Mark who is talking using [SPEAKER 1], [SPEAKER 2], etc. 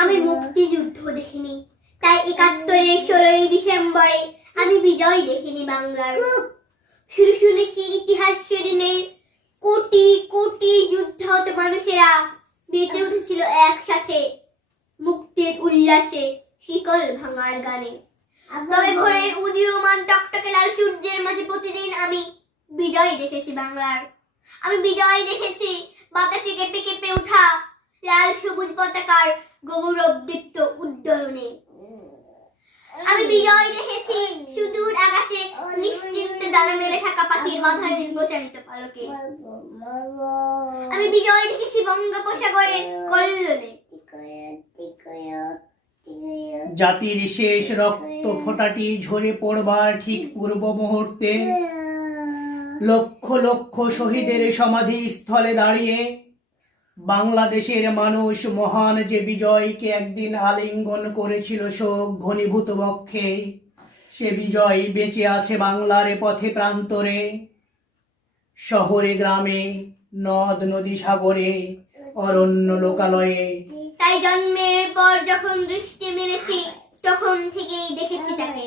[SPEAKER 1] আমি মুক্তিযুদ্ধ দেখিনি। তাই একাত্তরের ষোলোই ডিসেম্বরে আমি বিজয় দেখিনি বাংলার। শুরু শুনেছি ইতিহাস সেদিনের কোটি কোটি যুদ্ধাহত মানুষেরা বেঁচে উঠেছিল একসাথে মুক্তির উল্লাসে শিকল ভাঙার গানে। তবে ভোরের উদীয়মান টকটকে লাল সূর্যের মাঝে প্রতিদিন আমি বিজয় দেখেছি বাংলার। আমি বিজয় দেখেছি বাতাসে কেঁপে কেঁপে ওঠা লাল সবুজ পতাকার গৌরব দীপ্ত উড্ডয়নে। আমি বিজয় দেখেছি, সুদূর আকাশে নিশ্চিন্তে দানা মেলে থাকা পাখির বাধারের প্রচারিত পালকে। আমি বিজয় দেখেছি বঙ্গোপসাগরের কল্লোলে।
[SPEAKER 2] জাতির শেষ রক্ত ফোঁটাটি ঝরে পড়বার ঠিক পূর্ব মুহূর্তে। লক্ষ লক্ষ শহীদের সমাধি স্থলে দাঁড়িয়ে বাংলাদেশের মানুষ মহান যে বিজয়কে একদিন আলিঙ্গন করেছিল শোক ঘনীভূত বক্ষে, সে বিজয় বেঁচে আছে বাংলার পথে প্রান্তরে, শহরে, গ্রামে, নদ, নদী, সাগরে, অরণ্য, লোকালয়ে।
[SPEAKER 1] তাই জন্মের পর যখন দৃষ্টি মেরেছি তখন থেকেই দেখেছি তাকে।